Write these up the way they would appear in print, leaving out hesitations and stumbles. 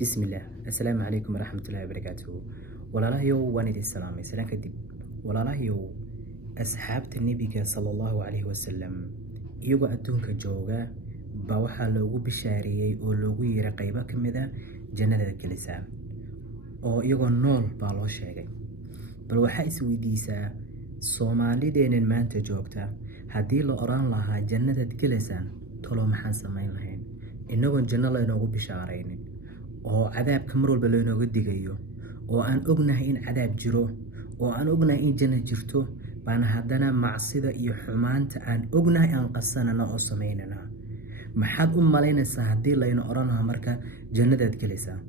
بسم الله السلام عليكم ورحمة الله وبركاته. ولا لا يو واند السلام سلام كدب. ولا لا يو أصحاب النبي صلى الله عليه وسلم يجوا أدونك جوجا بوحى لوجو بشارية ولوجو يرقيبا كمدا جنة الجلسان أو يجوا نول بالله شيء بل وحيس ويديسا Soomaali deenan maanta joogta haddii la oran lahaa jannada gelaysan tolo maxaan samayn lahayn inagoon janno la inoogu bishaaraynin oo cadaabka mar walba la inooga digayo oo aan ognahay in cadaab jiro oo aan ognahay in janno jirto baan haddana macsida iyo xumaanta aan ognahay aan qasanana oo samaynana maxaad u malaynaysaa haddii la inoo oran lahaa marka jannadaad gelaysaa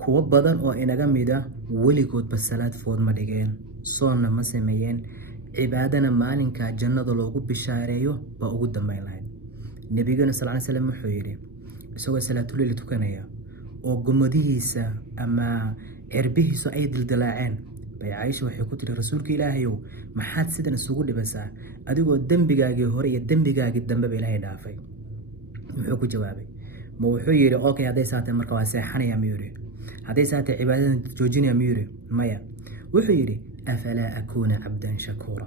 kuwa badan oo inaga mida weligoodba salaad food ma dhigeen soonna ma sameeyeen cibaadana maalinka jannada loogu bishaareeyo baa ugu dambeyn lahayd nabigana sallallahu alayhi wasallam wuxuu yiri isagoo salaatuleil tukanaya oo gumadihiisa ama cirbihiisa ay dildalaaceen bay Aisha waxay ku tiri rasuulka Ilaahayow maxaad sidan isugu dhibaysaa adigoo dambigaagii hore iyo dambigaagii dambe ba Ilaahay dhaafay wuxuu ku jawaabay ma wuxuu yiri okay haday saatay marka waa seexanaya miyuri haday saatay cibaadada joojinaya miyuri maya wuxuu yiri afala akuna abdan shakura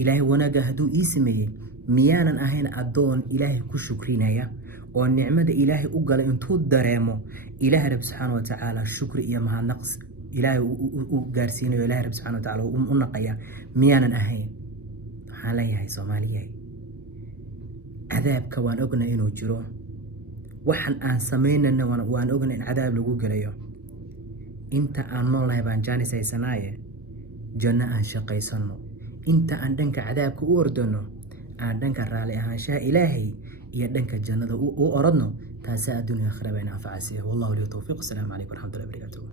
ilaahay wanaga haduu ii sameeyay miyaanan ahayn adoon ilaahay ku shukrinaya oo nicmada ilaahay u galay intuu dareemo ilaahay rab subhanahu wa ta'ala shukri iyo mahadnaqs ilaahay u gaarsiinayo ilaahay rab subhanahu wa ta'ala u naqaya miyaanan ahayn waxaan leeyahay Soomaaliyeed cadaabka waan ognahay inuu jiro waxan aan sameynana waan ognahay in cadaab lagu galayo inta aan noolahay baan jaanis haysanaaye janna aan shaqaysano inta aan dhanka cadaabka u ordano aan dhanka raali ahaanshaha ilaahay iyo dhanka jannada u oradno taas adduunka aakhirada inaan faacasiyo wallahu li tawfiiq. Assalamu alaykum wa rahmatullahi wa barakatuh.